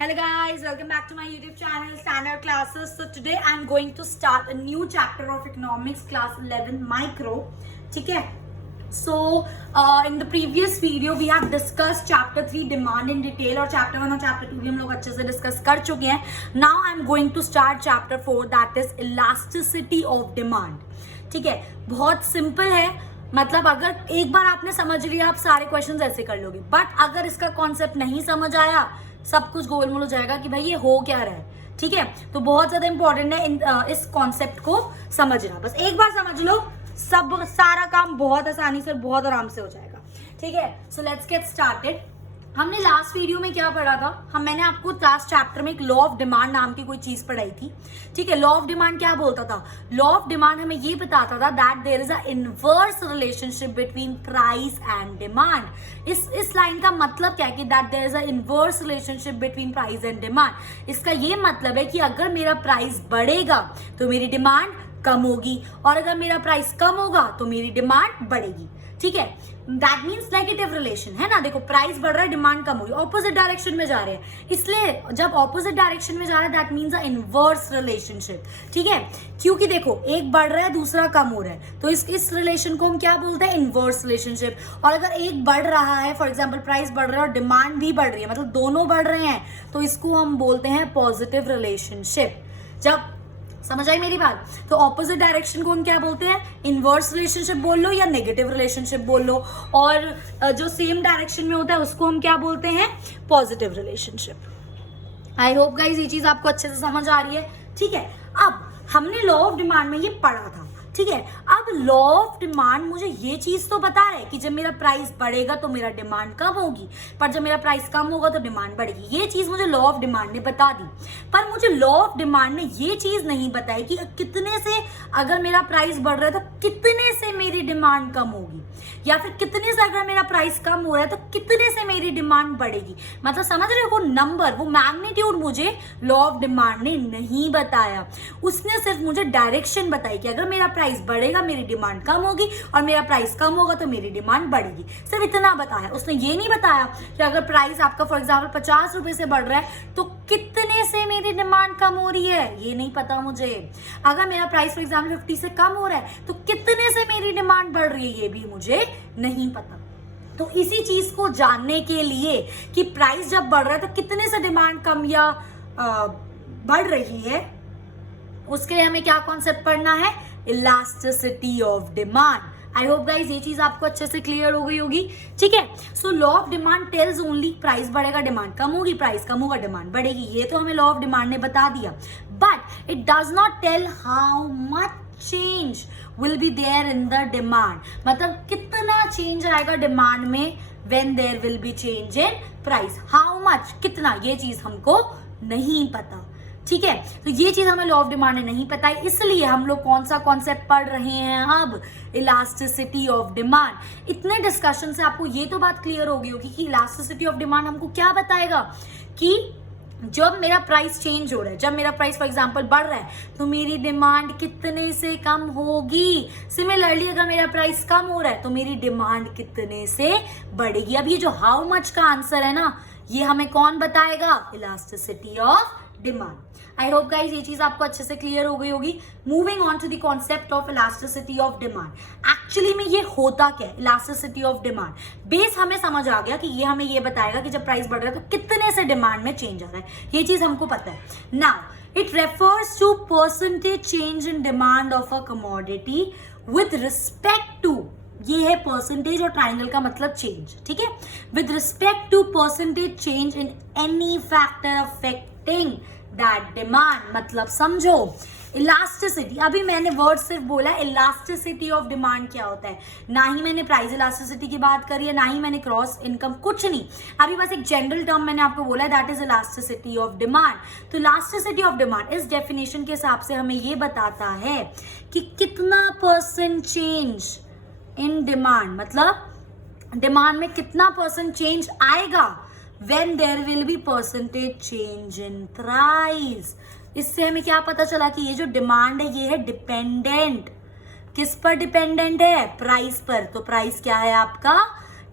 Hello guys, welcome back to my YouTube channel Standard Classes. So today I'm going to start a new chapter of economics class 11 micro. ठीक है? So in the previous video we have discussed chapter 3 demand in detail और chapter 1 और chapter 2 भी हम लोग अच्छे से discuss कर चुके हैं. Now I'm going to start chapter 4 that is elasticity of demand. ठीक है? बहुत simple है. मतलब अगर एक बार आपने समझ लिया आप सारे क्वेश्चंस ऐसे कर लोगे. बट अगर इसका कॉन्सेप्ट नहीं समझ आया सब कुछ गोलमोल हो जाएगा कि भाई ये हो क्या रहा है. ठीक है, तो बहुत ज्यादा इंपॉर्टेंट है इस कॉन्सेप्ट को समझना. बस एक बार समझ लो सब सारा काम बहुत आसानी से बहुत आराम से हो जाएगा. ठीक है, सो लेट्स गेट स्टार्टेड. हमने लास्ट वीडियो में क्या पढ़ा था, मैंने आपको लास्ट चैप्टर में एक लॉ ऑफ डिमांड नाम की कोई चीज पढ़ाई थी. ठीक है, लॉ ऑफ डिमांड क्या बोलता था? लॉ ऑफ डिमांड हमें ये बताता था that there is a inverse relationship between price and demand. इस लाइन का मतलब क्या है कि that there is a inverse relationship between price and demand. इसका ये मतलब है कि अगर मेरा प्राइस बढ़ेगा तो मेरी डिमांड कम होगी और अगर मेरा प्राइस कम होगा तो मेरी डिमांड बढ़ेगी. ठीक है, दैट मीन्स नेगेटिव रिलेशन है ना. देखो प्राइस बढ़ रहा है, डिमांड कम हो रही है, ऑपोजिट डायरेक्शन में जा रहे हैं. इसलिए जब ऑपोजिट डायरेक्शन में जा रहा है that means a inverse relationship. ठीक है, क्योंकि देखो एक बढ़ रहा है दूसरा कम हो रहा है तो इस रिलेशन को हम क्या बोलते हैं? Inverse relationship. और अगर एक बढ़ रहा है, फॉर एग्जाम्पल प्राइस बढ़ रहा है और डिमांड भी बढ़ रही है, मतलब दोनों बढ़ रहे हैं, तो इसको हम बोलते हैं पॉजिटिव रिलेशनशिप. जब समझ आई मेरी बात? तो ऑपोजिट डायरेक्शन को हम क्या बोलते हैं? इनवर्स रिलेशनशिप बोल लो या नेगेटिव रिलेशनशिप बोल लो. और जो सेम डायरेक्शन में होता है उसको हम क्या बोलते हैं? Positive relationship. आई होप गाइज ये चीज आपको अच्छे से समझ आ रही है. ठीक है, अब हमने लॉ ऑफ डिमांड में ये पढ़ा था. ठीक है, अब लॉ ऑफ डिमांड मुझे ये चीज तो बता रहा है कि जब मेरा प्राइस बढ़ेगा तो मेरा डिमांड कम होगी, पर जब मेरा प्राइस कम होगा तो डिमांड बढ़ेगी. ये चीज मुझे लॉ ऑफ डिमांड ने बता दी. पर मुझे लॉ ऑफ डिमांड ने ये चीज नहीं बताई कि कितने से अगर मेरा प्राइस बढ़ रहा है तो कितने से मेरी डिमांड कम होगी, या फिर कितने से अगर मेरा प्राइस कम हो रहा है तो कितने से मेरी डिमांड बढ़ेगी. मतलब समझ रहे हो, वो नंबर, वो मैग्नीट्यूड मुझे लॉ ऑफ डिमांड ने नहीं बताया. उसने सिर्फ मुझे डायरेक्शन बताई कि अगर मेरा प्राइस बढ़ेगा मेरी डिमांड कम होगी और मेरा प्राइस कम होगा तो मेरी डिमांड बढ़ेगी. सिर्फ इतना बताया. उसने ये नहीं बताया कि अगर प्राइस आपका फॉर एग्जाम्पल 50 रुपए से बढ़ रहा है तो कितने से मेरी डिमांड कम हो रही है, ये नहीं पता मुझे. अगर मेरा प्राइस फॉर एग्जाम्पल 50 से कम हो रहा है तो कितने से मेरी डिमांड बढ़ रही है, ये भी मुझे नहीं पता. तो इसी चीज को जानने के लिए कि प्राइस जब बढ़ रहा है तो कितने से डिमांड कम या बढ़ रही है, उसके लिए हमें क्या कॉन्सेप्ट पढ़ना है? Elasticity of demand. I hope guys ये चीज आपको अच्छे से क्लियर हो गई होगी. ठीक है, so law of demand tells only price बढ़ेगा डिमांड कम होगी, प्राइस कम होगा डिमांड बढ़ेगी. ये तो हमें लॉ ऑफ डिमांड ने बता दिया. But it does not tell how much change will be there in the demand. मतलब कितना चेंज आएगा डिमांड में when there will be change in price. How much, कितना, ये चीज हमको नहीं पता. ठीक है, तो ये चीज हमें लॉ ऑफ डिमांड ने नहीं पता है. इसलिए हम लोग कौन सा कॉन्सेप्ट पढ़ रहे हैं अब? Elasticity of demand. इतने डिस्कशन से आपको ये तो बात क्लियर हो गई होगी कि इलास्टिसिटी ऑफ डिमांड हमको क्या बताएगा कि जब मेरा प्राइस चेंज हो रहा है, जब मेरा प्राइस फॉर एग्जांपल बढ़ रहा है तो मेरी डिमांड कितने से कम होगी. सिमिलरली अगर मेरा प्राइस कम हो रहा है तो मेरी डिमांड कितने से बढ़ेगी. अब ये जो हाउ मच का आंसर है ना, ये हमें कौन बताएगा? Elasticity of demand. I hope guys ये चीज आपको अच्छे से क्लियर हो गई होगी. Moving on to the concept of elasticity of demand. Actually में ये होता क्या है इलास्टिसिटी ऑफ डिमांड? बेस हमें समझ आ गया कि ये हमें ये बताएगा कि जब प्राइस बढ़ रहा है तो कितने से डिमांड में चेंज आ रहा है, ये चीज हमको पता है. Now it refers to percentage change in demand of a commodity with respect to, ये है परसेंटेज और ट्राइंगल का मतलब चेंज. ठीक है, with respect to percentage change in any factor affecting that demand. मतलब समझो इलास्टिसिटी, अभी मैंने वर्ड सिर्फ बोला इलास्टिसिटी ऑफ डिमांड क्या होता है, ना ही मैंने प्राइस इलास्टिसिटी की बात करी है, ना ही मैंने क्रॉस इनकम, कुछ नहीं. अभी बस एक जनरल टर्म मैंने आपको बोला है that is elasticity of demand. तो इलास्टिसिटी ऑफ डिमांड इस डेफिनेशन के हिसाब से हमें ये बताता है कि कितना परसेंट चेंज इन डिमांड, मतलब डिमांड में कितना परसेंट चेंज आएगा when there will be percentage change in price. इससे हमें क्या पता चला कि ये जो डिमांड है ये है डिपेंडेंट. किस पर डिपेंडेंट है? प्राइस पर. तो प्राइस क्या है आपका?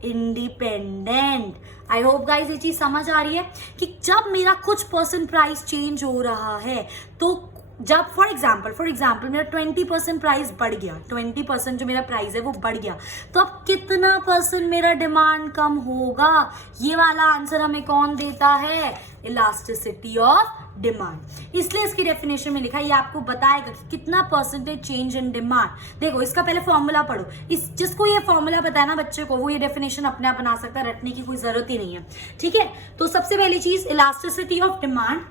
इंडिपेंडेंट। आई होप गाइज ये चीज समझ आ रही है कि जब मेरा कुछ % प्राइस चेंज हो रहा है तो जब फॉर एग्जाम्पल मेरा 20% प्राइस बढ़ गया, 20% जो मेरा प्राइस है वो बढ़ गया, तो अब कितना % मेरा डिमांड कम होगा? ये वाला आंसर हमें कौन देता है? Elasticity of demand. इसलिए इसकी डेफिनेशन में लिखा है, ये आपको बताएगा कि कितना % चेंज इन डिमांड। देखो इसका पहले फॉर्मूला पढ़ो, इस जिसको ये फॉर्मूला पता है ना बच्चे को, वो ये डेफिनेशन अपने आप बना सकता है, रटने की कोई जरूरत ही नहीं है। ठीक है, तो सबसे पहली चीज elasticity of demand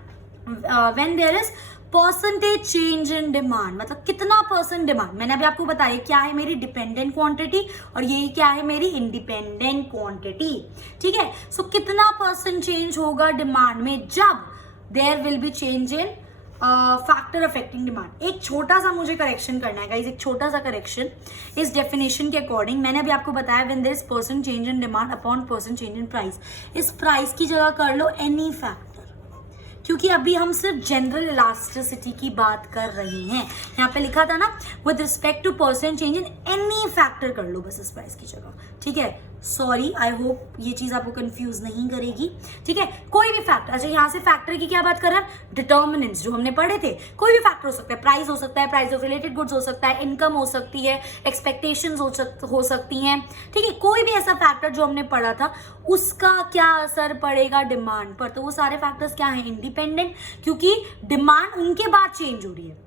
when there is % change in demand, मतलब कितना % डिमांड। मैंने अभी आपको बताया क्या है मेरी डिपेंडेंट क्वांटिटी और ये क्या है मेरी इंडिपेंडेंट क्वांटिटी। ठीक है, सो कितना % चेंज होगा डिमांड में जब there will be change in factor affecting demand. एक छोटा सा मुझे करेक्शन करना है गाइस, एक छोटा सा करेक्शन इस डेफिनेशन के अकॉर्डिंग। मैंने अभी आपको बताया when there is % change in demand upon % change in price. इस प्राइस की जगह कर लो एनी फैक्टर, क्योंकि अभी हम सिर्फ जनरल इलास्टिसिटी की बात कर रहे हैं। यहाँ पे लिखा था ना with respect to % change in any factor, कर लो बस इस प्राइस की जगह। ठीक है, सॉरी, आई होप ये चीज आपको कंफ्यूज नहीं करेगी। ठीक है, कोई भी फैक्टर, अच्छा यहाँ से फैक्टर की क्या बात कर रहा है? डिटर्मिनेंट्स जो हमने पढ़े थे, कोई भी फैक्टर हो सकता है, प्राइस हो सकता है, प्राइस ऑफ रिलेटेड गुड्स हो सकता है, इनकम हो सकती है, एक्सपेक्टेशंस हो सकती हैं। ठीक है, कोई भी ऐसा फैक्टर जो हमने पढ़ा था उसका क्या असर पड़ेगा डिमांड पर? तो वो सारे फैक्टर्स क्या हैं? इंडिपेंडेंट, क्योंकि डिमांड उनके बाद चेंज हो रही है।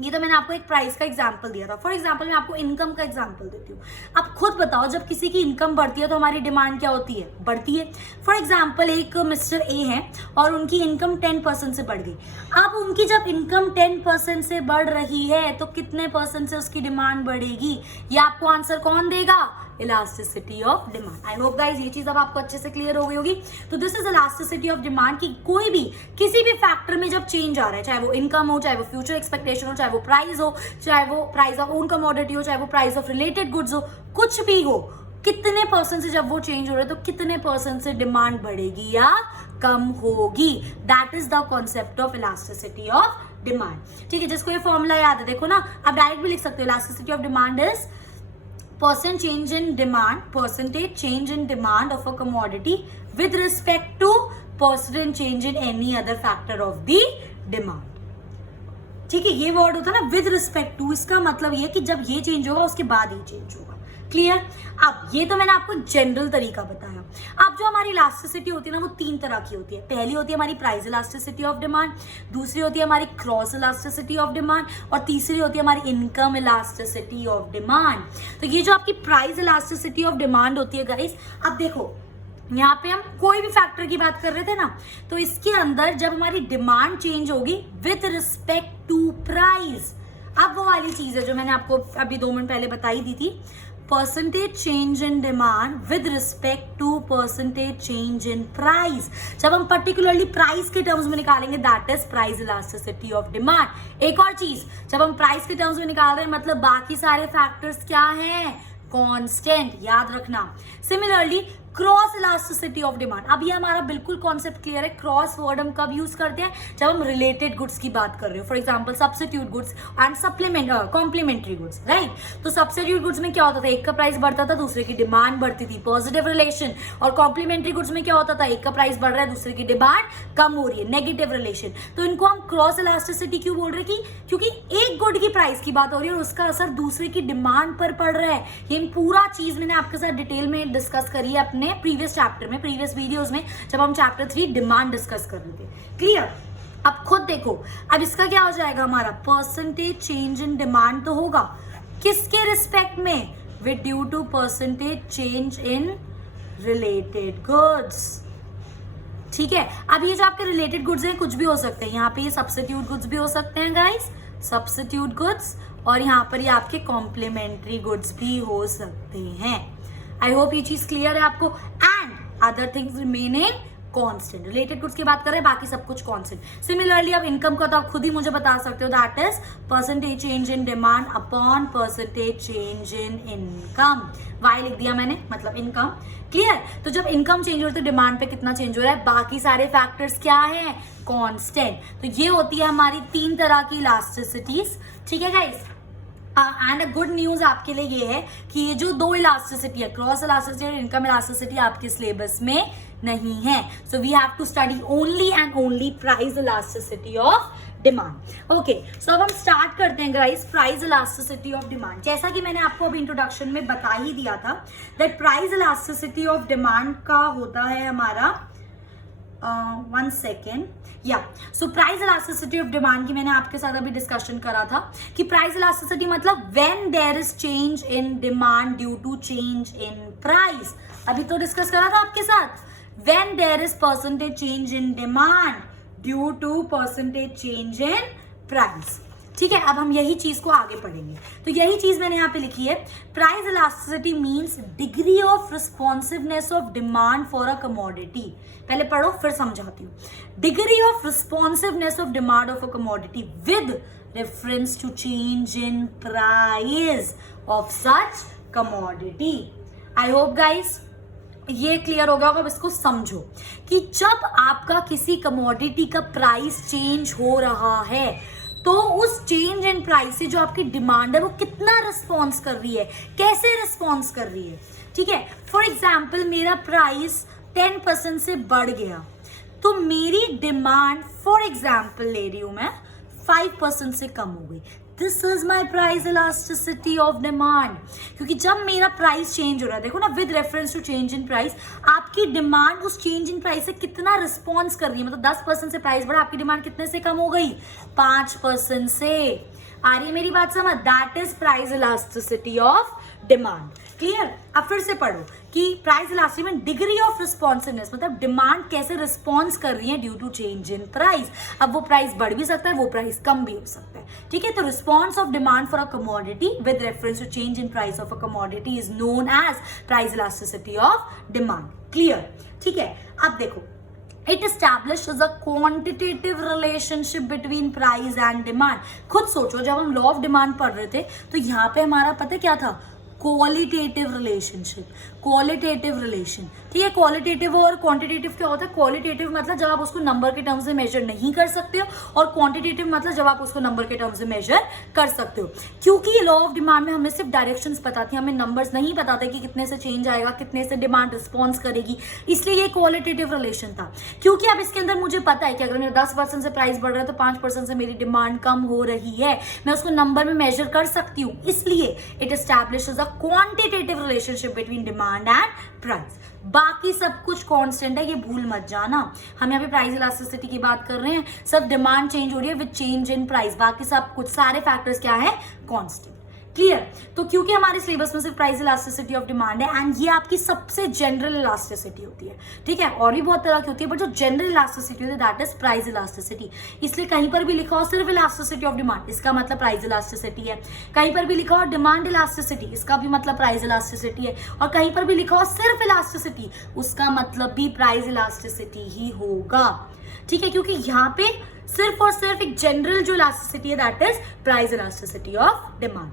ये तो मैंने आपको एक प्राइस का एग्जांपल दिया था। फॉर एग्जांपल मैं आपको इनकम का एग्जांपल देती हूँ। आप खुद बताओ, जब किसी की इनकम बढ़ती है तो हमारी डिमांड क्या होती है? बढ़ती है। फॉर एग्जांपल एक मिस्टर ए है और उनकी इनकम 10% से बढ़ गई। अब उनकी जब इनकम 10% से बढ़ रही है तो कितने % से उसकी डिमांड बढ़ेगी? ये आपको आंसर कौन देगा? Elasticity of demand. I hope guys ये चीज अब आपको अच्छे से क्लियर हो गई होगी। तो this is elasticity of demand कि कोई भी किसी भी फैक्टर में जब चेंज आ रहा है, चाहे वो इनकम हो, चाहे वो फ्यूचर एक्सपेक्टेशन हो, चाहे वो प्राइस हो, चाहे वो प्राइस ऑफ ओन कमोडिटी हो, चाहे वो प्राइस ऑफ रिलेटेड गुड्स हो, कुछ भी हो, कितने % से जब वो चेंज हो रहा है तो कितने % से डिमांड बढ़ेगी या कम होगी? That is the concept of elasticity of demand. ठीक है, जिसको ये फॉर्मूला याद है, देखो ना, आप डायरेक्ट भी लिख सकते हो। Elasticity of demand is % change in demand, % change in demand of a commodity with respect to % change in any other factor of the demand। ठीक है, ये वर्ड होता है ना विद रिस्पेक्ट टू, इसका मतलब ये कि जब ये चेंज होगा उसके बाद ही चेंज होगा। क्लियर? अब ये तो मैंने आपको जनरल तरीका बताया। अब जो हमारी इलास्टिसिटी होती है ना वो 3 तरह की होती है। पहली होती है हमारी प्राइस इलास्टिसिटी ऑफ डिमांड, दूसरी होती है हमारी क्रॉस इलास्टिसिटी ऑफ डिमांड और तीसरी होती है हमारी इनकम इलास्टिसिटी ऑफ डिमांड। तो ये जो आपकी प्राइस इलास्टिसिटी ऑफ डिमांड होती है गाइस, अब देखो यहाँ पे हम कोई भी फैक्टर की बात कर रहे थे ना, तो इसके अंदर जब हमारी डिमांड चेंज होगी विद रिस्पेक्ट टू प्राइस, अब वो वाली चीज है जो मैंने आपको अभी 2 मिनट पहले बताई दी थी, % change in demand with respect to % change in price। जब हम पर्टिकुलरली प्राइस के टर्म्स में निकालेंगे that is price elasticity of demand. एक और चीज, जब हम प्राइस के टर्म्स में निकाल रहे हैं मतलब बाकी सारे फैक्टर्स क्या हैं? कांस्टेंट, याद रखना। Similarly cross elasticity of demand, अब ये हमारा बिल्कुल कॉन्सेप्ट क्लियर है। क्रॉस वर्ड हम कब यूज करते हैं? जब हम रिलेटेड गुड्स की बात कर रहे हो, for example substitute goods and supplement complementary goods, right? तो सब्स्टिट्यूट गुड्स में क्या होता था? एक का प्राइस बढ़ता था, दूसरे की डिमांड बढ़ती थी, पॉजिटिव रिलेशन। और कॉम्प्लीमेंट्री गुड्स में क्या होता था? एक का प्राइस बढ़ रहा है, दूसरे की डिमांड कम हो रही है, नेगेटिव रिलेशन। तो इनको हम क्रॉस इलास्टिसिटी क्यों बोल रहे हैं? क्योंकि एक गुड की प्राइस की बात हो रही है और उसका असर दूसरे की डिमांड पर पड़ रहा है। ये पूरा चीज मैंने आपके साथ डिटेल में डिस्कस करी है अपने प्रीवियस चैप्टर में, प्रीवियस वीडियोस में, जब हम चैप्टर 3 डिमांड डिस्कस कर रहे थे। क्लियर? अब खुद देखो, अब इसका क्या हो जाएगा हमारा? % चेंज इन डिमांड तो होगा किसके रिस्पेक्ट में? With due to % change in related goods. ठीक है, अब ये जो आपके रिलेटेड गुड्स हैं कुछ भी हो सकते हैं। यहाँ पे ये सब्स्टिट्यूट गुड्स भी हो सकते हैं गाइस, सब्स्टिट्यूट गुड्स, और यहाँ पर ये आपके कॉम्प्लीमेंट्री गुड्स भी हो सकते हैं। आई होप ये चीज क्लियर है आपको। And other things remaining constant, related goods की बात कर रहे हैं, बाकी सब कुछ कांस्टेंट। सिमिलरली अब इनकम का तो आप खुद ही मुझे बता सकते हो, that is % change in demand upon % change in income. Y लिख दिया मैंने, मतलब इनकम। क्लियर? तो जब इनकम चेंज हो रही है तो डिमांड पे कितना चेंज हो रहा है? बाकी सारे फैक्टर्स क्या है? कांस्टेंट। तो ये होती है हमारी 3 तरह की इलास्टिसिटीज। ठीक है guys? And a good news आपके लिए ये है कि ये जो दो इलास्टिसिटी है, क्रॉस इलास्टिसिटी और इनकम इलास्टिसिटी, आपके सिलेबस में नहीं है. So we have to study only and only price elasticity of demand. Okay, so अब हम स्टार्ट करते हैं guys price elasticity of demand. जैसा कि मैंने आपको अभी इंट्रोडक्शन में बता ही दिया था that price elasticity of demand का होता है हमारा 1 सेकेंड. या so price elasticity of demand की मैंने आपके साथ अभी डिस्कशन करा था कि प्राइस इलास्टिसिटी मतलब when there is change in demand due to change in price. अभी तो डिस्कस करा था आपके साथ. When there is percentage change in demand due to percentage change in price. ठीक है, अब हम यही चीज को आगे पढ़ेंगे. तो यही चीज मैंने यहाँ पे लिखी है. Price elasticity means degree of responsiveness of demand for a commodity. पहले पढ़ो फिर समझाती हूँ. Degree of responsiveness of demand of a commodity with reference to change in price of such commodity. I hope guys ये clear हो गया होगा. अब इसको समझो कि जब आपका किसी कमोडिटी का प्राइस चेंज हो रहा है तो उस चेंज इन प्राइस से जो आपकी डिमांड है वो कितना रिस्पॉन्स कर रही है, कैसे रिस्पॉन्स कर रही है. ठीक है, फॉर एग्जाम्पल मेरा प्राइस 10% से बढ़ गया तो मेरी डिमांड फॉर एग्जाम्पल ले रही हूं मैं 5% से कम हो गई. This is my price elasticity of demand. क्योंकि जब मेरा प्राइस चेंज हो रहा है, देखो ना, with reference to change in price, आपकी डिमांड उस चेंज इन प्राइस से कितना रिस्पॉन्स कर रही है. मतलब 10% से प्राइस बढ़ा, आपकी डिमांड कितने से कम हो गई, 5% से. आ रही है मेरी बात समझ. That is price elasticity of demand. Clear. अब फिर से पढ़ो कि प्राइस इलास्टिसिटी में डिग्री ऑफ रिस्पॉन्सिवनेस मतलब डिमांड कैसे रिस्पॉन्स कर रही है due to change in price. अब वो प्राइस बढ़ भी सकता है, वो प्राइस कम भी हो सकता है. ठीक है, तो response of demand for a commodity with reference to change in price of a commodity is known as price elasticity of demand. Clear. ठीक है, अब देखो, It establishes a quantitative relationship between price and demand. खुद सोचो, जब हम law of demand पढ़ रहे थे तो यहाँ पे हमारा पता क्या था, क्वालिटेटिव रिलेशनशिप, क्वालिटेटिव रिलेशन. ठीक है, क्वालिटेटिव और क्वांटिटेटिव क्या होता है. क्वालिटेटिव मतलब जब आप उसको नंबर के टर्म्स में मेजर नहीं कर सकते हो, और क्वांटिटेटिव मतलब जब आप उसको नंबर के टर्म्स में मेजर कर सकते हो. क्योंकि लॉ ऑफ डिमांड में हमें सिर्फ डायरेक्शंस पता थी, हमें नंबर्स नहीं पता थे कि कितने से चेंज आएगा, कितने से डिमांड रिस्पॉन्स करेगी. इसलिए ये क्वालिटेटिव रिलेशन था. क्योंकि अब इसके अंदर मुझे पता है कि अगर मेरा 10% से प्राइस बढ़ रहा है तो 5% से मेरी डिमांड कम हो रही है, मैं उसको नंबर में मेजर कर सकती हूँ. इसलिए it establishes a quantitative relationship between demand and price. बाकी सब कुछ कांस्टेंट है, ये भूल मत जाना. हम यहाँ पे प्राइस इलास्टिसिटी की बात कर रहे हैं, सब डिमांड चेंज हो रही है विद चेंज इन प्राइस. बाकी सब कुछ सारे फैक्टर्स क्या है, कांस्टेंट. क्लियर. तो क्योंकि हमारे सिलेबस में सिर्फ प्राइस इलास्टिसिटी ऑफ डिमांड है एंड ये आपकी सबसे जनरल इलास्टिसिटी होती है. ठीक है, और भी बहुत तरह की होती है, बट जो जनरल इलास्टिसिटी होती है दैट इज प्राइस इलास्टिसिटी. इसलिए कहीं पर भी लिखा हो सिर्फ इलास्टिसिटी ऑफ डिमांड, इसका मतलब प्राइस इलास्टिसिटी है. कहीं पर भी लिखा हो डिमांड इलास्टिसिटी, इसका भी मतलब प्राइस इलास्टिसिटी है. और कहीं पर भी लिखा हो सिर्फ इलास्टिसिटी, उसका मतलब भी प्राइस इलास्टिसिटी ही होगा. ठीक है, क्योंकि यहाँ पे सिर्फ और सिर्फ एक जनरल जो इलास्टिसिटी है that is price elasticity of demand.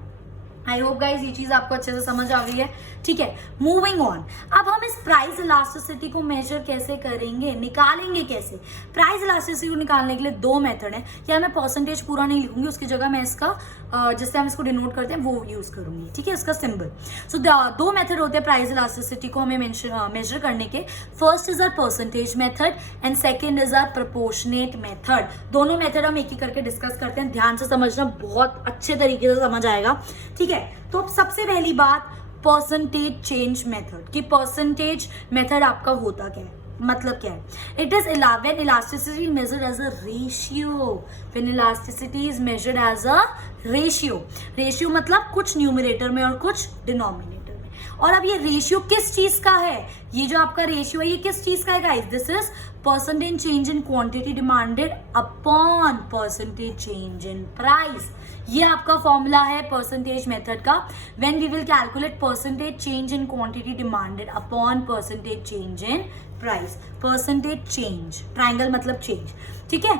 I hope guys ये चीज आपको अच्छे से समझ आ गई है. ठीक है, मूविंग ऑन. अब हम इस प्राइस इलास्टिसिटी को मेजर कैसे करेंगे, निकालेंगे कैसे. प्राइस इलास्टिसिटी को निकालने के लिए दो मेथड है. यार मैं परसेंटेज पूरा नहीं लिखूंगी, उसकी जगह मैं इसका जिससे हम इसको डिनोट करते हैं वो यूज करूंगी. ठीक है, इसका सिंबल. सो दो मेथड होते हैं प्राइस इलास्टिसिटी को हमें मेजर करने के. First is our percentage method and second is our proportionate method. दोनों मेथड हम एक एक करके डिस्कस करते हैं. ध्यान से समझना, बहुत अच्छे तरीके से समझ आएगा. ठीक है, तो सबसे पहली बात परसेंटेज चेंज मेथड कि परसेंटेज मेथड आपका होता क्या है, मतलब क्या है. It is when elasticity measured as a ratio. When elasticity is measured as a ratio. Ratio मतलब कुछ न्यूमरेटर में और कुछ डिनोमिनेटर में. और अब ये रेशियो किस चीज का है, ये जो आपका रेशियो है ये किस चीज का है guys. This is percentage change in quantity demanded upon percentage change in price. ये आपका फॉर्मूला है परसेंटेज मेथड का. When we will calculate percentage change in quantity demanded upon percentage change in price. Percentage change, triangle मतलब change. ठीक है,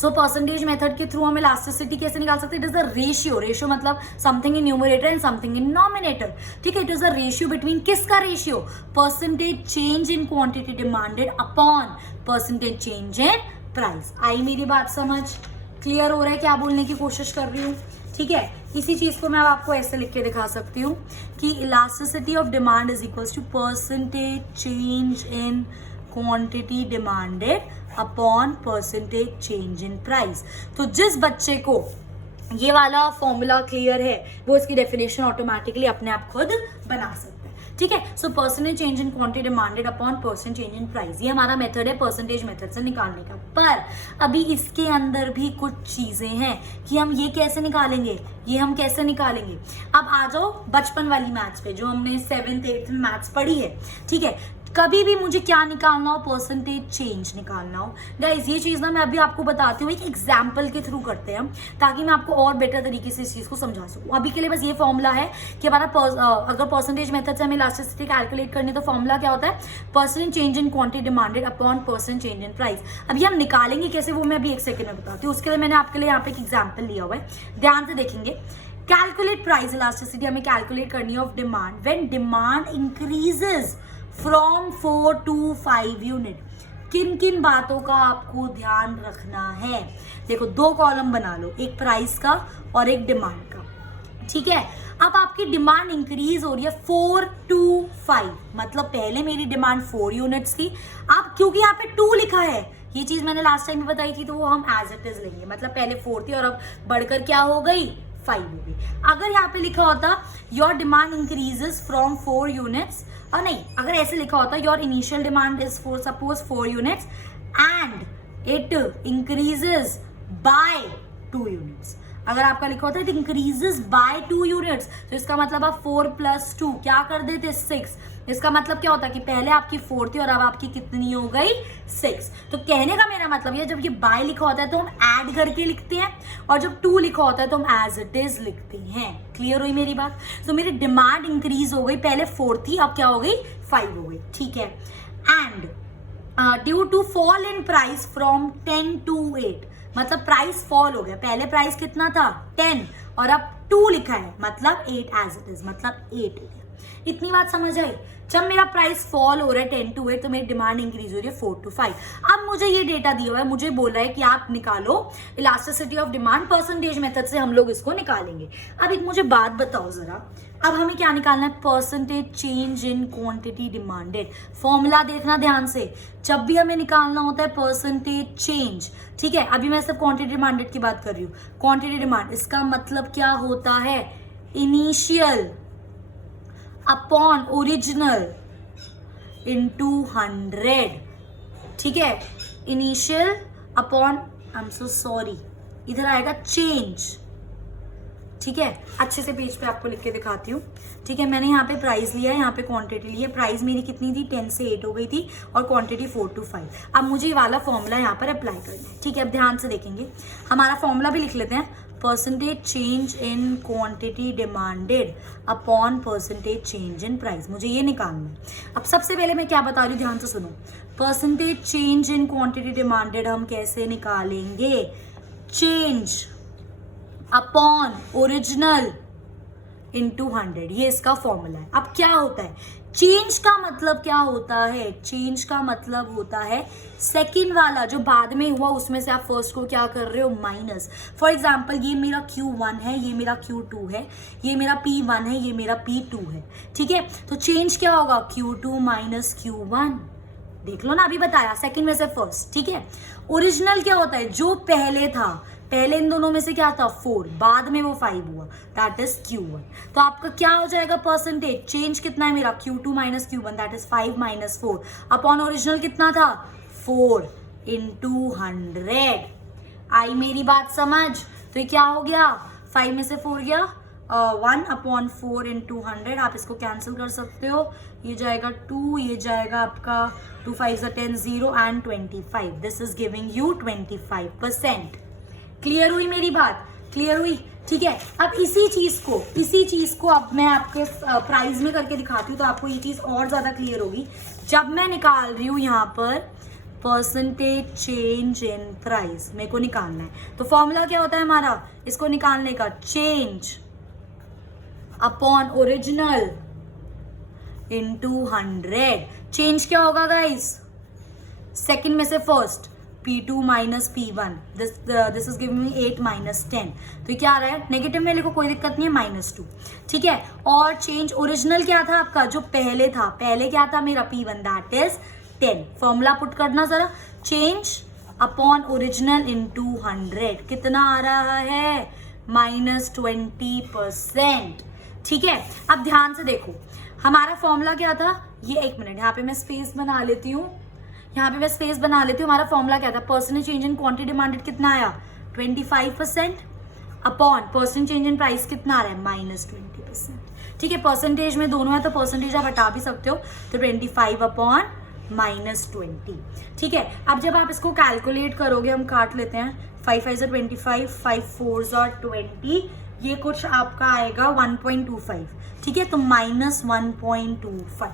so percentage method के through हम elasticity कैसे निकाल सकते हैं. It is the ratio. Ratio मतलब something in numerator and something in denominator. ठीक है, it is the ratio between किसका ratio, percentage change in quantity demanded upon percentage change in price. आई मेरी बात समझ, क्लियर हो रहा है क्या बोलने की कोशिश कर रही हूँ. ठीक है, इसी चीज को मैं अब आपको ऐसे लिख के दिखा सकती हूँ कि elasticity of demand is equals to percentage change in quantity demanded upon percentage change in price. तो जिस बच्चे को ये वाला फॉर्मूला क्लियर है वो इसकी डेफिनेशन ऑटोमेटिकली अपने आप खुद बना सकते हैं, ठीक है। So percentage change in quantity demanded upon percent change in price, ये हमारा मेथड है परसेंटेज मेथड से निकालने का। पर अभी इसके अंदर भी कुछ चीजें हैं कि हम ये कैसे निकालेंगे, ये हम कैसे निकालेंगे। अब आ जाओ बचपन वाली मैथ्स पे जो हमने 7th 8th में मैथ्स पढ़ी है, ठीक है। कभी भी मुझे क्या निकालना हो, परसेंटेज चेंज निकालना हो। गाइस ये चीज ना मैं अभी आपको बताती हूँ, एक एग्जाम्पल के थ्रू करते हैं हम, ताकि मैं आपको और बेटर तरीके से इस चीज को समझा सकूँ। अभी के लिए बस ये फॉर्मूला है कि हमारा अगर परसेंटेज मेथड से हमें इलास्टिसिटी कैलकुलेट करनी है तो फॉर्मूला क्या होता है, percent change in quantity demanded upon percent change in price. अभी हम निकालेंगे कैसे वो मैं अभी 1 सेकंड में बताती हूँ। उसके लिए मैंने आपके लिए यहाँ पे एक एग्जाम्पल लिया हुआ है, ध्यान से देखेंगे। कैलकुलेट प्राइस इलास्टिसिटी हमें कैलकुलेट करनी है of demand when demand increases from 4 to 5 unit. किन किन बातों का आपको ध्यान रखना है, देखो 2 कॉलम बना लो, एक प्राइस का और एक डिमांड का, ठीक है। अब आपकी डिमांड इंक्रीज हो रही है 4 to 5, मतलब पहले मेरी डिमांड 4 यूनिट्स थी, अब क्योंकि यहाँ पे 2 लिखा है, ये चीज मैंने लास्ट टाइम भी बताई थी तो वो हम एज इट इज लेंगे, मतलब पहले 4 थी और अब बढ़कर क्या हो गई 5 हो गई। अगर यहाँ पे लिखा होता your demand increases from 4 units, और नहीं अगर ऐसे लिखा होता your initial demand is for suppose 4 units and it increases by 2 units, अगर आपका लिखा होता है इट इंक्रीजेस बाय 2 यूनिट्स, तो इसका मतलब आप 4 + 2 क्या कर देते 6। इसका मतलब क्या होता है कि पहले आपकी 4 थी और अब आपकी कितनी हो गई 6। तो कहने का मेरा मतलब ये, जब ये बाय लिखा होता है तो हम ऐड करके लिखते हैं और जब 2 लिखा होता है तो हम एज इट इज लिखते हैं। क्लियर हुई मेरी बात। तो मेरी डिमांड इंक्रीज हो गई, पहले 4 थी अब क्या हो गई 5 हो गई, ठीक है। And due to fall in price from 10 to 8, मतलब प्राइस फॉल हो गया, पहले प्राइस कितना था 10 और अब 2 लिखा है मतलब 8 एज इट इज, मतलब 8 हो गया। इतनी बात समझ आई। जब मेरा प्राइस फॉल हो रहा है 10 to 8 तो मेरी डिमांड इंक्रीज हो रही है 4 to 5। अब मुझे ये डेटा दिया हुआ है, मुझे बोल रहा है कि आप निकालो elasticity of demand, percentage method से हम लोग इसको निकालेंगे। अब एक मुझे बात बताओ जरा, अब हमें क्या निकालना है, percentage change in quantity demanded. Formula देखना ध्यान से, जब भी हमें निकालना होता है परसेंटेज चेंज, ठीक है। अभी मैं सिर्फ क्वांटिटी डिमांडेड की बात कर रही हूँ। क्वांटिटी डिमांड इसका मतलब क्या होता है, इनिशियल अपॉन ओरिजिनल इनटू 100, ठीक है। Initial upon, I am so sorry, इधर आएगा चेंज, ठीक है। अच्छे से पेज पे आपको लिख के दिखाती हूँ, ठीक है। मैंने यहाँ पे प्राइस लिया है, यहाँ पे क्वांटिटी ली है। प्राइस मेरी कितनी थी 10 से 8 हो गई थी और क्वांटिटी 4 to 5। अब मुझे ये वाला फॉर्मूला यहाँ पर अप्लाई करना है, ठीक है। अब ध्यान से देखेंगे, हमारा फॉर्मूला भी लिख लेते हैं, percentage change in quantity demanded upon percentage change in price. मुझे ये निकालना है। अब सबसे पहले मैं क्या बता रही हूँ, ध्यान से सुनो। Percentage change in quantity demanded हम कैसे निकालेंगे, चेंज अपॉन ओरिजिनल इनटू 100, ये इसका फॉर्मूला है। अब क्या होता है, चेंज का मतलब क्या होता है, चेंज का मतलब होता है सेकंड वाला जो बाद में हुआ उसमें से आप फर्स्ट को क्या कर रहे हो माइनस। फॉर एग्जांपल ये मेरा Q1 है, ये मेरा Q2 है, ये मेरा P1 है, ये मेरा P2 है, ठीक है। तो चेंज क्या होगा, Q2 माइनस Q1। देख लो ना, अभी बताया सेकंड में से फर्स्ट, ठीक है। ओरिजिनल क्या होता है, जो पहले था, पहले इन दोनों में से क्या था 4, बाद में वो 5 हुआ, दैट इज Q1। तो आपका क्या हो जाएगा, परसेंटेज चेंज कितना है मेरा Q2 minus Q1, that is 5 minus 4 upon original कितना था 4 इनटू 100। आई मेरी बात समझ। तो ये क्या हो गया, 5 में से 4 गया 1 अपॉन 4 इंटू 100। आप इसको कैंसिल कर सकते हो, ये जाएगा 2, ये जाएगा आपका 2 5 10 0 and 25। This is giving you 25%। Clear हुई मेरी बात, क्लियर हुई, ठीक है। अब इसी चीज को अब मैं आपके प्राइस में करके दिखाती हूँ तो आपको ये चीज और ज्यादा क्लियर होगी। जब मैं निकाल रही हूँ यहाँ पर परसेंटेज चेंज इन प्राइस, मेरे को निकालना है, तो फॉर्मूला क्या होता है हमारा इसको निकालने का, change upon original into 100। Change क्या होगा गाइस, सेकंड में से first, P2 minus P1, this is giving me 8 minus 10, तो क्या आ रहा है नेगेटिव में लिखो, कोई दिक्कत नहीं है, -2, ठीक है। और चेंज ओरिजिनल क्या था आपका, जो पहले था, पहले क्या था मेरा P1, that is 10। Formula put करना जरा, चेंज अपॉन ओरिजिनल इनटू 100, कितना आ रहा है -20%, ठीक है। अब ध्यान से देखो हमारा फॉर्मूला क्या था, ये एक मिनट यहाँ पे मैं स्पेस बना लेती हूँ, हमारा फॉर्मूला क्या था, percentage change in quantity demanded कितना आया 25% upon percentage change in price कितना आ रहा है -20%, ठीक है। परसेंटेज में दोनों है तो परसेंटेज आप हटा भी सकते हो, तो 25 अपॉन -20, ठीक है। अब जब आप इसको कैलकुलेट करोगे, हम काट लेते हैं, 5 5 25, 5 4 20, ये कुछ आपका आएगा 1.25, ठीक है, तो -1.25,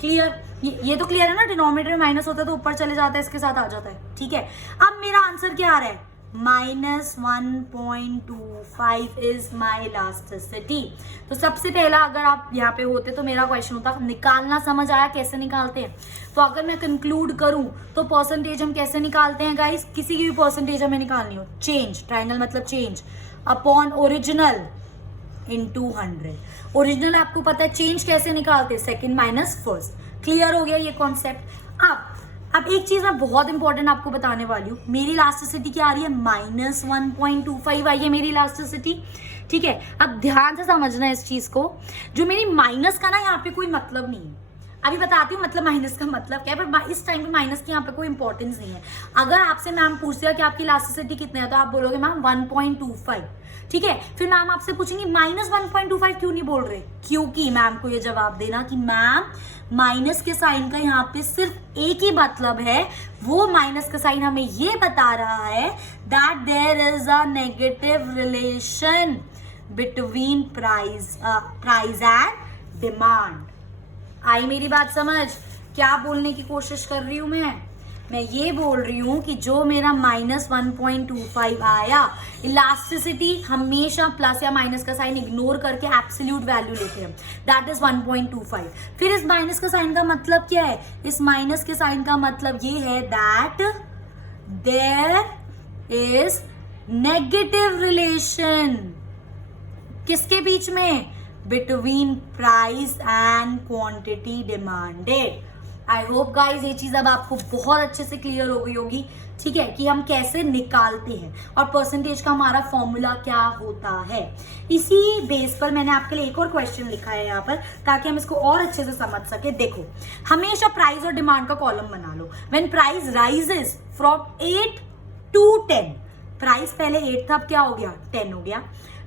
क्लियर। ये तो क्लियर है ना, डिनोमिनेटर में माइनस होता है तो ऊपर चले जाता है, इसके साथ आ जाता है, ठीक है। अब मेरा आंसर क्या आ रहा है, -1.25 इज माई इलास्टिसिटी। तो सबसे पहला अगर आप यहाँ पे होते तो मेरा क्वेश्चन होता, निकालना समझ आया कैसे निकालते हैं। तो अगर मैं कंक्लूड करूं तो परसेंटेज हम कैसे निकालते हैं गाइस, किसी की भी परसेंटेज हमें निकालनी हो, चेंज, ट्रायंगल मतलब change, upon original into 100। Original आपको पता है, चेंज कैसे निकालते हैं, सेकंड माइनस फर्स्ट। क्लियर हो गया ये कॉन्सेप्ट। अब एक चीज मैं बहुत इंपॉर्टेंट आपको बताने वाली हूँ, मेरी इलास्टिसिटी क्या आ रही है, -1.25 आई है मेरी इलास्टिसिटी, ठीक है। अब ध्यान से समझना है इस चीज को, जो मेरी माइनस का ना यहाँ पे कोई मतलब नहीं है, अभी बताती हूँ मतलब माइनस का मतलब क्या है, पर इस टाइम पे माइनस की यहाँ पे कोई इंपॉर्टेंस नहीं है। अगर आपसे मैम पूछती है कि आपकी इलास्टिसिटी कितनी है, तो आप बोलोगे मैम 1.25, ठीक है। फिर मैम आपसे पूछेंगी -1.25 क्यों नहीं बोल रहे, क्योंकि मैम को ये जवाब देना कि मैम माइनस के साइन का यहाँ पे सिर्फ एक ही मतलब है, वो माइनस का साइन हमें ये बता रहा है that there is a negative relation between price and demand. आई मेरी बात समझ, क्या बोलने की कोशिश कर रही हूं मैं ये बोल रही हूं कि जो मेरा -1.25 आया, इलास्टिसिटी हमेशा प्लस या माइनस का साइन इग्नोर करके एब्सोल्यूट वैल्यू लेते हैं, दैट इज 1.25। फिर इस माइनस का साइन का मतलब क्या है, इस माइनस के साइन का मतलब ये है that there is negative relation, किसके बीच में, between price and quantity demanded. I hope guys ये चीज अब आपको बहुत अच्छे से क्लियर हो गई होगी, ठीक है, कि हम कैसे निकालते हैं और परसेंटेज का हमारा फॉर्मूला क्या होता है। इसी बेस पर मैंने आपके लिए एक और क्वेश्चन लिखा है यहाँ पर, ताकि हम इसको और अच्छे से समझ सके। देखो, हमेशा प्राइस और डिमांड का कॉलम बना लो। When price rises from 8 to 10, price पहले 8 था, अब क्या हो गया 10 हो गया।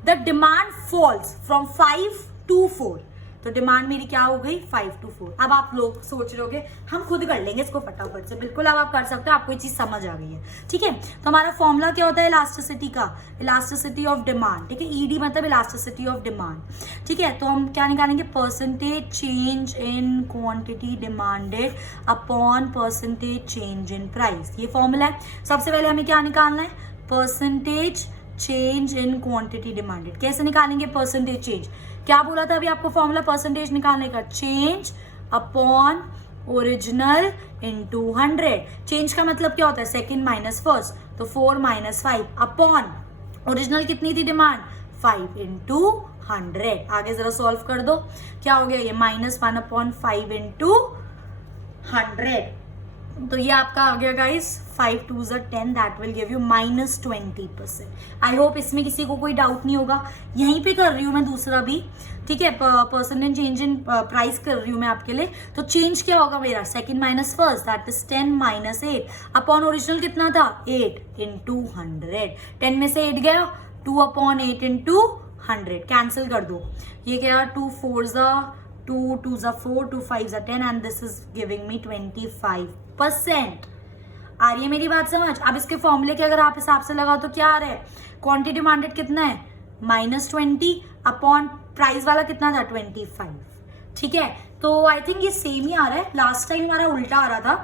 The demand falls from 5 to 4, तो डिमांड मेरी क्या हो गई 5 to 4। अब आप लोग सोच रहे होगे हम खुद कर लेंगे इसको फटाफट से, बिल्कुल अब आप कर सकते हो, आपको ये चीज समझ आ गई है, ठीक है। तो हमारा फॉर्मूला क्या होता है इलास्टिसिटी का, इलास्टिसिटी ऑफ डिमांड, ठीक है, ईडी मतलब इलास्टिसिटी ऑफ डिमांड, ठीक है। तो हम क्या निकालेंगे, percentage change in quantity demanded upon percentage change in price, ये फॉर्मूला है। सबसे पहले हमें क्या निकालना है, percentage change in quantity demanded. कैसे निकालेंगे परसेंटेज चेंज, क्या बोला था अभी आपको फॉर्मूला परसेंटेज निकालने का, change upon original into 100। Change का मतलब क्या होता है, सेकंड माइनस फर्स्ट, तो 4 - 5 अपॉन ओरिजिनल कितनी थी डिमांड 5 into 100। आगे जरा सॉल्व कर दो, क्या हो गया ये -1/5 into 100, तो ये आपका आ गया guys 5 2s 10, that will give you -20%। I hope इसमें किसी को कोई डाउट नहीं होगा। यहीं पे कर रही हूँ मैं दूसरा भी, ठीक है, परसेंटेज चेंज इन प्राइस कर रही हूँ मैं आपके लिए। तो चेंज क्या होगा मेरा, second minus first, that is 10 - 8 upon original कितना था 8 into 100। 10 में से 8 गया, 2/8 into 100, कैंसिल कर दो, ये क्या 2 4s 2 2s 4 2 5s 10 and this is giving me 25%। आ रही है मेरी बात समझ। अब इसके फॉर्मूले के अगर आप हिसाब से लगाओ तो क्या आ रहा है, क्वांटिटी डिमांडेड कितना है -20 अपॉन प्राइस वाला कितना था 25, ठीक है। तो आई थिंक ये सेम ही आ रहा है, लास्ट टाइम हमारा उल्टा आ रहा था,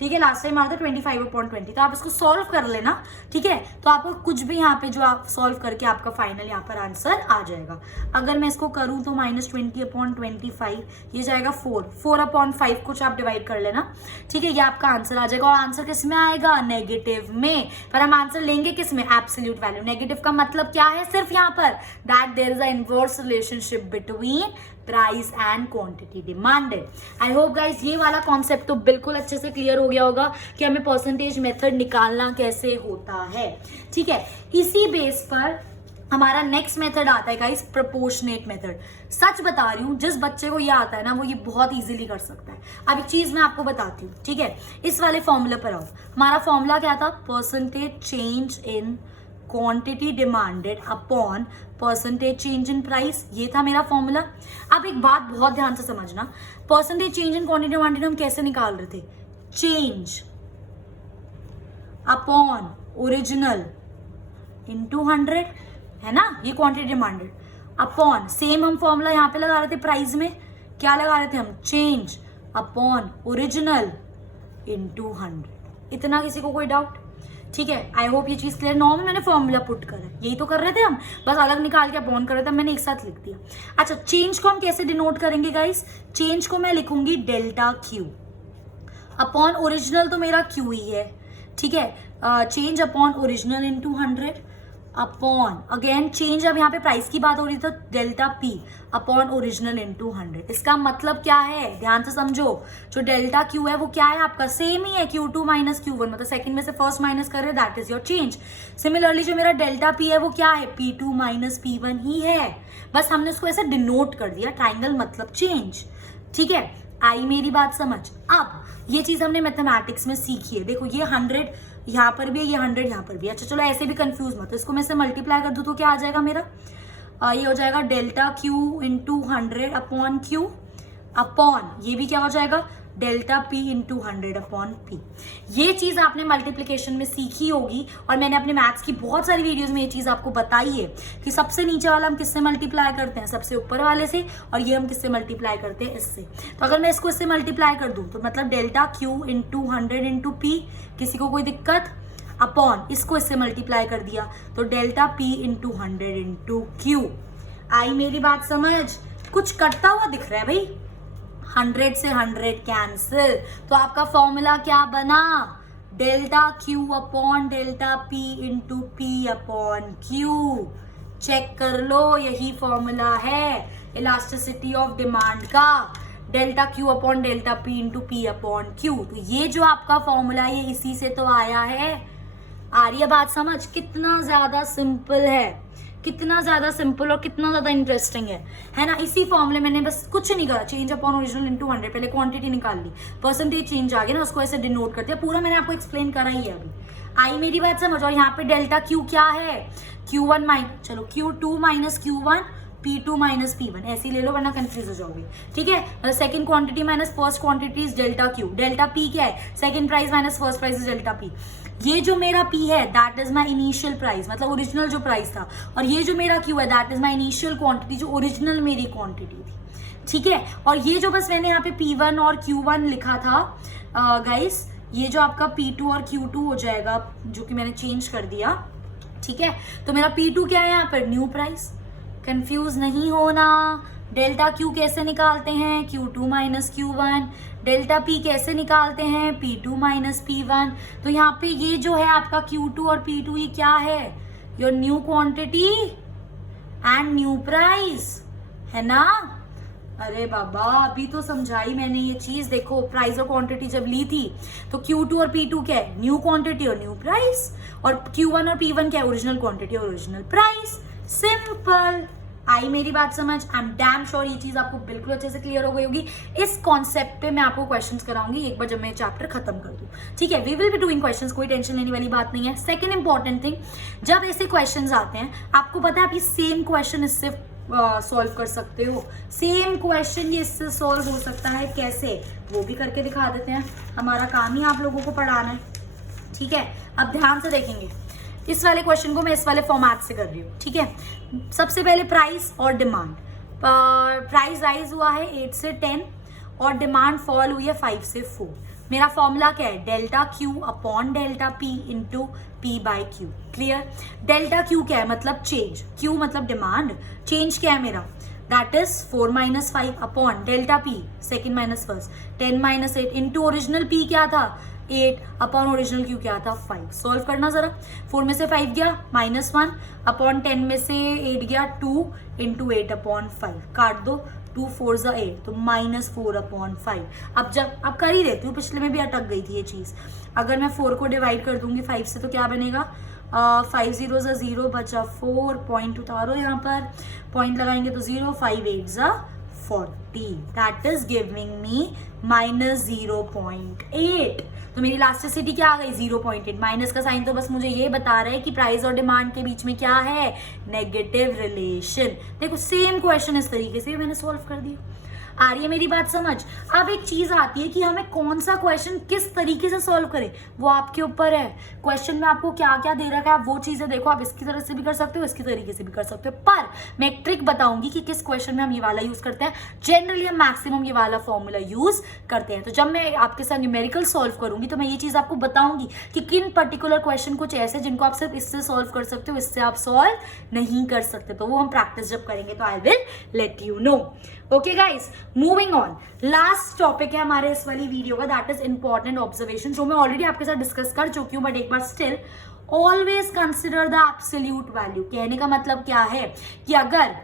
ठीक है, लास्ट टाइम आया था 25/20, तो आप इसको सॉल्व कर लेना, ठीक है। तो आपको कुछ भी यहाँ पे जो आप सॉल्व करके आपका फाइनल यहाँ पर आंसर आ जाएगा। अगर मैं इसको करूँ तो -20/25 ये जाएगा 4/5 कुछ आप डिवाइड कर लेना, ठीक है, ये आपका आंसर आ जाएगा। और आंसर किस में आएगा? नेगेटिव में। पर हम आंसर लेंगे किस में? Absolute value. नेगेटिव का मतलब क्या है? सिर्फ यहाँ पर that there is a inverse relationship between price and quantity demanded. I hope guys ये वाला कॉन्सेप्ट तो बिल्कुल अच्छे से क्लियर हो गया होगा कि हमें परसेंटेज मेथड निकालना कैसे होता है, ठीक है। इसी बेस पर हमारा नेक्स्ट मेथड आता है गाइस, प्रोपोर्शनेट मेथड। सच बता रही हूँ, जिस बच्चे को ये आता है ना वो ये बहुत इजीली कर सकता है। अब एक चीज मैं आपको बताती हूँ, ठीक है। इस वाले फॉर्मूला पर आओ। हमारा फॉर्मूला क्या था? Percentage change in quantity demanded upon percentage change in price, ये था मेरा फॉर्मूला। अब एक बात बहुत ध्यान से समझना, percentage change in quantity demanded हम कैसे निकाल रहे थे? चेंज अपॉन ओरिजिनल इनटू 100, है ना, ये क्वांटिटी डिमांडेड अपॉन सेम हम फॉर्मूला यहाँ पे लगा रहे थे प्राइस में। क्या लगा रहे थे हम? Change upon original into 100। इतना किसी को कोई डाउट? ठीक है, आई होप ये चीज क्लियर। नॉर्मल मैंने फॉर्मूला पुट करा है, यही तो कर रहे थे हम, बस अलग निकाल के अपॉन कर रहे थे, मैंने एक साथ लिख दिया। अच्छा, चेंज को हम कैसे डिनोट करेंगे गाइस? चेंज को मैं लिखूंगी डेल्टा क्यू अपॉन ओरिजिनल, तो मेरा क्यू ही है, ठीक है। Change upon original into 100 upon again change, अब यहाँ पे प्राइस की बात हो रही तो delta P upon original into 100। इसका मतलब क्या है? ध्यान से समझो, जो डेल्टा क्यू है वो क्या है आपका? सेम ही है, Q2 माइनस Q1, मतलब सेकंड में से फर्स्ट माइनस कर रहे, that is your change. Similarly जो मेरा डेल्टा पी है वो क्या है? P2 माइनस P1 ही है, बस हमने उसको ऐसे डिनोट कर दिया, ट्राइंगल मतलब चेंज, ठीक है। आई मेरी बात समझ? अब ये चीज हमने मैथमेटिक्स में सीखी है। देखो ये 100 यहाँ पर भी है, ये 100 यहाँ पर भी है। अच्छा चलो ऐसे भी कंफ्यूज मत, तो इसको मैं से मल्टीप्लाई कर दूं तो क्या आ जाएगा मेरा? ये हो जाएगा delta Q into 100 upon Q upon ये भी क्या हो जाएगा? Delta P into 100 upon P. ये चीज आपने मल्टीप्लीकेशन में सीखी होगी, और मैंने अपने मैथ्स की बहुत सारी वीडियोस में ये चीज आपको बताई है कि सबसे नीचे वाला हम किससे मल्टीप्लाई करते हैं? सबसे ऊपर वाले से, और ये हम किससे मल्टीप्लाई करते हैं? इससे। तो अगर मैं इसको इससे मल्टीप्लाई कर दूं तो मतलब delta Q into 100 into P, किसी को कोई दिक्कत? अपॉन इसको इससे मल्टीप्लाई कर दिया तो delta P into 100 into Q. आई मेरी बात समझ? कुछ कटता हुआ दिख रहा है भाई? 100 से 100 कैंसिल, तो आपका फॉर्मूला क्या बना? Delta Q upon delta P into P upon Q. Check कर लो, यही फॉर्मूला है इलास्टिसिटी ऑफ डिमांड का, delta Q upon delta P into P upon Q. तो ये जो आपका फॉर्मूला है ये इसी से तो आया है। आ रही है बात समझ? कितना ज्यादा सिंपल है, कितना ज्यादा सिंपल और कितना ज्यादा इंटरेस्टिंग है ना। इसी फॉर्मूले मैंने बस कुछ नहीं करा, चेंज अपॉन ओरिजिनल इनटू 100, पहले क्वांटिटी निकाल ली, परसेंटेज चेंज आ गया ना, उसको ऐसे डिनोट कर दिया। पूरा मैंने आपको एक्सप्लेन करा ही है अभी। आई मेरी बात समझ? और यहाँ पे डेल्टा क्यू क्या है? Q1 माइनस, चलो Q2 minus Q1, P2 minus P1, ऐसे ले लो वरना कंफ्यूज हो जाओगे, ठीक है। Second quantity minus first quantity is delta Q. Delta P क्या है? Second price minus first price is delta P. ये जो मेरा P है that is my initial price, मतलब ओरिजिनल जो प्राइस था, और ये जो मेरा Q है that is my initial quantity, जो ओरिजिनल मेरी क्वांटिटी थी, ठीक है। और ये जो बस मैंने यहाँ पे P1 और Q1 लिखा था गाइस, ये जो आपका P2 और Q2 हो जाएगा, जो कि मैंने चेंज कर दिया, ठीक है। तो मेरा P2 क्या है यहाँ पर? New price. कंफ्यूज नहीं होना। डेल्टा क्यू कैसे निकालते हैं? Q2 minus Q1। Delta P कैसे निकालते हैं? P2 minus P1। तो यहाँ पे ये जो है आपका Q2 और P2 ये क्या है? Your new quantity and new price, है ना। अरे बाबा अभी तो समझाई मैंने ये चीज। देखो प्राइस और क्वांटिटी जब ली थी तो Q2 और P2 क्या है? न्यू क्वांटिटी और न्यू प्राइस, और Q1 और P1 क्या है? ओरिजिनल क्वांटिटी और ओरिजिनल प्राइस। सिंपल। आई मेरी बात समझ? आई एम डैम श्योर ये चीज आपको बिल्कुल अच्छे से क्लियर हो गई होगी। इस कॉन्सेप्ट पे मैं आपको क्वेश्चंस कराऊंगी एक बार जब मैं चैप्टर खत्म कर दूं, ठीक है। We will be doing questions, कोई टेंशन लेने वाली बात नहीं है। सेकंड इंपॉर्टेंट थिंग, जब ऐसे क्वेश्चंस आते हैं आपको पता है आप ये सेम क्वेश्चन इससे सॉल्व कर सकते हो। सेम क्वेश्चन ये इससे सॉल्व हो सकता है, कैसे वो भी करके दिखा देते हैं। हमारा काम ही आप लोगों को पढ़ाना है, ठीक है। अब ध्यान से देखेंगे इस वाले क्वेश्चन को, मैं इस वाले फॉर्मेट से कर रही हूँ, ठीक है। सबसे पहले प्राइस और डिमांड। प्राइस राइज हुआ है 8 से 10 और डिमांड फॉल हुई है 5 से 4। मेरा फॉर्मूला क्या है, delta Q upon delta P into P by Q. Clear. Delta Q क्या है, मतलब चेंज, क्यू मतलब डिमांड, चेंज क्या है मेरा, that is 4 - 5 upon delta P, second minus first, 10 - 8 into original P क्या था 8 अपॉन ओरिजिनल क्यू क्या था 5. सॉल्व करना जरा. 4 में से 5 गया -1 अपॉन 10 में से 8 गया 2 इंटू 8 अपॉन 5. काट दो, 2 4 = 8, तो -4 अपॉन 5. अब कर ही देती हूँ, पिछले में भी अटक गई थी ये चीज़. अगर मैं 4 को डिवाइड कर दूंगी 5 से तो क्या बनेगा, 5 0 = 0 बचा 4. पॉइंट उतारो यहाँ पर, पॉइंट लगाएंगे तो 0, 5 8 = 40. That is giving me -0.8. तो मेरी इलास्टिसिटी क्या आ गई 0.8. माइनस का साइन तो बस मुझे ये बता रहा है कि प्राइस और डिमांड के बीच में क्या है, नेगेटिव रिलेशन. देखो सेम क्वेश्चन इस तरीके से मैंने सॉल्व कर दिया. आ रही है मेरी बात समझ. अब एक चीज आती है कि हमें कौन सा क्वेश्चन किस तरीके से सॉल्व करें, वो आपके ऊपर है. क्वेश्चन में आपको क्या क्या दे रखा है, आप वो चीजें देखो. आप इसकी तरह से भी कर सकते हो, इसकी तरीके से भी कर सकते हो. पर मैं एक ट्रिक बताऊंगी कि किस क्वेश्चन में हम ये वाला यूज करते हैं. जनरली हम मैक्सिमम ये वाला फॉर्मूला यूज करते हैं. तो जब मैं आपके साथ न्यूमेरिकल सॉल्व करूंगी तो मैं ये चीज आपको बताऊंगी कि किन पर्टिकुलर क्वेश्चन कुछ ऐसे जिनको आप सिर्फ इससे सॉल्व कर सकते हो, इससे आप सॉल्व नहीं कर सकते. तो वो हम प्रैक्टिस जब करेंगे तो I will let you know. Okay guys, moving on. Last topic है हमारे इस वाली वीडियो का, दैट इज इंपॉर्टेंट ऑब्जर्वेशन, जो मैं ऑलरेडी आपके साथ डिस्कस कर चुकी हूँ, बट एक बार still. Always consider the absolute value. कहने का मतलब क्या है कि अगर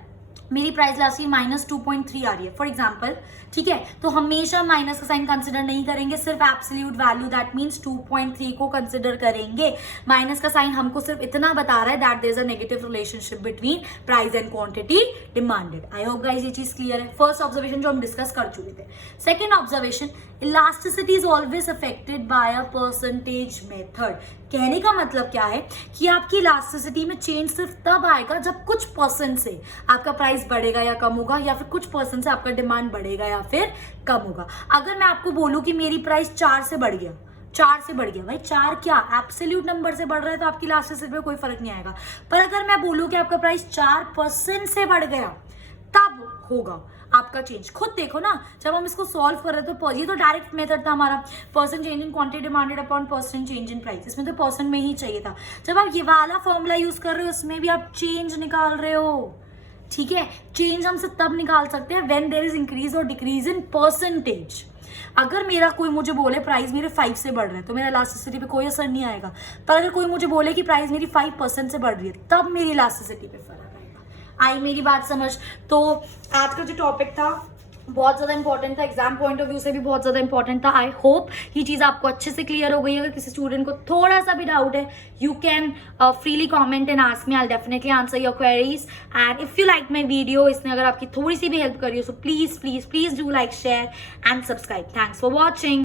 मेरी प्राइस लास्ट ईयर -2.3 आ रही है फॉर एग्जाम्पल, ठीक है, तो हमेशा माइनस का साइन कंसिडर नहीं करेंगे, सिर्फ एब्सोल्यूट वैल्यू दैट मींस 2.3 को कंसिडर करेंगे. माइनस का साइन हमको सिर्फ इतना बता रहा है that there is a negative relationship between price and quantity demanded. I hope guys ये चीज क्लियर है. फर्स्ट ऑब्जर्वेशन जो हम डिस्कस कर चुके थे. Second observation, elasticity is always affected by a percentage method. कहने का मतलब क्या है कि आपकी इलास्टिसिटी में चेंज सिर्फ तब आएगा जब कुछ परसेंट से आपका प्राइस बढ़ेगा या कम होगा, या फिर कुछ परसेंट से आपका डिमांड बढ़ेगा या फिर कम होगा. अगर मैं आपको बोलूं कि मेरी प्राइस 4 से बढ़ गया, 4 से बढ़ गया, भाई 4 क्या एब्सोल्यूट नंबर से बढ़ रहा है तो आपकी इलास्टिसिटी पे कोई फर्क नहीं आएगा. पर अगर मैं बोलूं कि आपका प्राइस 4% से बढ़ गया, तब होगा आपका चेंज. खुद देखो ना, जब हम इसको सॉल्व कर रहे थे तो ये तो डायरेक्ट मेथड था हमारा, percent change in quantity demanded upon percent change in price. इसमें तो परसेंट में ही चाहिए था. जब आप ये वाला फॉर्मूला यूज कर रहे हो उसमें भी आप चेंज निकाल रहे हो. ठीक है, चेंज हम सिर्फ तब निकाल सकते हैं व्हेन देयर इज इंक्रीज और डिक्रीज इन परसेंटेज. अगर मेरा कोई मुझे बोले प्राइस मेरे 5 से बढ़ रहे हैं तो मेरा इलास्टिसिटी पे कोई असर नहीं आएगा. पर अगर कोई मुझे बोले कि प्राइस मेरी 5% से बढ़ रही है, तब मेरी इलास्टिसिटी पे फर्क आएगा. आई मेरी बात समझ. तो आज का जो टॉपिक था बहुत ज़्यादा इंपॉर्टेंट था, एग्जाम पॉइंट ऑफ व्यू से भी बहुत ज़्यादा इंपॉर्टेंट था. आई होप ये चीज़ आपको अच्छे से क्लियर हो गई. अगर किसी स्टूडेंट को थोड़ा सा भी डाउट है, you can freely comment and ask me, I will definitely answer your queries. And if you like my video, इसने अगर आपकी थोड़ी सी भी हेल्प करी हो, so please please please do like, share and subscribe. Thanks for watching.